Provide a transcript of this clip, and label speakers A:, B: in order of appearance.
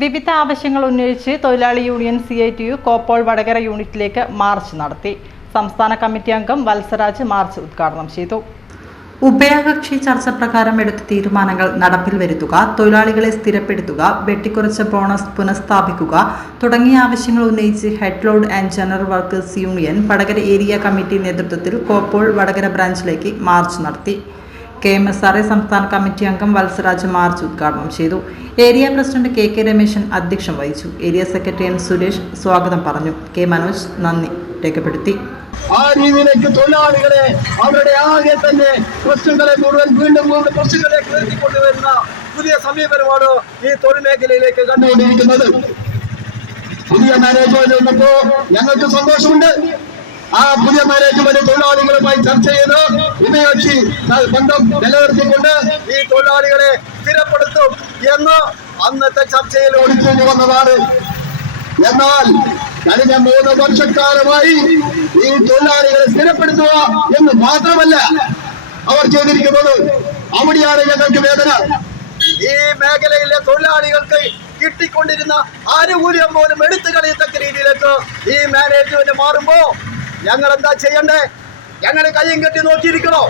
A: വിവിധ ആവശ്യങ്ങൾ ഉന്നയിച്ച് തൊഴിലാളി union C I T U കോപ്പോൾ Vadakara യൂണിറ്റിലേക്ക് മാർച്ച് നടത്തി. സംസ്ഥാന കമ്മിറ്റി അംഗം വത്സരാജ് മാർച്ച് ഉദ്ഘാടനം ചെയ്തു. ഉഭയകക്ഷി ചർച്ച പ്രകാരം എടുത്ത തീരുമാനങ്ങൾ നടപ്പിൽ വരുത്തുക തൊഴിലാളികളെ സ്ഥിരപ്പെടുത്തുക വെട്ടിക്കുറച്ച ബോണസ് പുനഃസ്ഥാപിക്കുക തുടങ്ങിയ ആവശ്യങ്ങൾ ഉന്നയിച്ച് head load and general workers union Vadakara area committee നേതൃത്വത്തിൽ കോപ്പോൾ വടകര ബ്രാഞ്ചിലേക്ക് മാർച്ച് നടത്തി. K M S R A സംസ്ഥാന കമ്മിറ്റി അംഗം വത്സരാജ് മാർച്ച് ഉദ്ഘാടനം ചെയ്തു. Area president K K Rameshan അധ്യക്ഷം വഹിച്ചു. ഏരിയ സെക്രട്ടറി എൻ സുരേഷ് സ്വാഗതം പറഞ്ഞു. കെ മനോജ് നന്ദി രേഖപ്പെടുത്തി.
B: ആ രീതിയിലേക്ക് തൊഴിലാളികളെ അവരുടെ ആകെ തന്നെ പ്രശ്നങ്ങളെ മുഴുവൻ വീണ്ടും വീണ്ടും പ്രശ്നങ്ങളിലേക്ക് ഉയർത്തിക്കൊണ്ടുവരുന്ന പുതിയ സമീപനമാണ് ഈ തൊഴിൽ മേഖലയിലേക്ക് കണ്ടുകൊണ്ടിരിക്കുന്നത്. പുതിയ മാനേജ്മെന്റ് വന്നപ്പോ ഞങ്ങൾക്ക് സന്തോഷമുണ്ട്. ആ പുതിയ മാനേജ്മെന്റ് തൊഴിലാളികളുമായി ചർച്ച ചെയ്ത് ഉഭയകക്ഷി ബന്ധം നിലനിർത്തിക്കൊണ്ട് ഈ തൊഴിലാളികളെ സ്ഥിരപ്പെടുത്തും എന്ന് അന്നത്തെ ചർച്ചയിൽ ഒളിച്ചു വന്നതാണ്. എന്നാൽ കഴിഞ്ഞ മൂന്ന് വർഷക്കാലമായി ഈ തൊഴിലാളികളെ സ്ഥിരപ്പെടുത്തുക എന്ന് മാത്രമല്ല അവർ ചെയ്തിരിക്കുന്നത് അവിടെയാണ് ഞങ്ങൾക്ക് വേദന. ഈ മേഖലയിലെ തൊഴിലാളികൾക്ക് കിട്ടിക്കൊണ്ടിരുന്ന ആനുകൂല്യം പോലും എടുത്തു കളയത്തക്ക രീതിയിലേക്ക് ഈ മാനേജ്മെന്റ് മാറുമ്പോ ഞങ്ങൾ എന്താ ചെയ്യണ്ടേ? ഞങ്ങൾ കയ്യും കെട്ടി നോക്കിയിരിക്കണോ?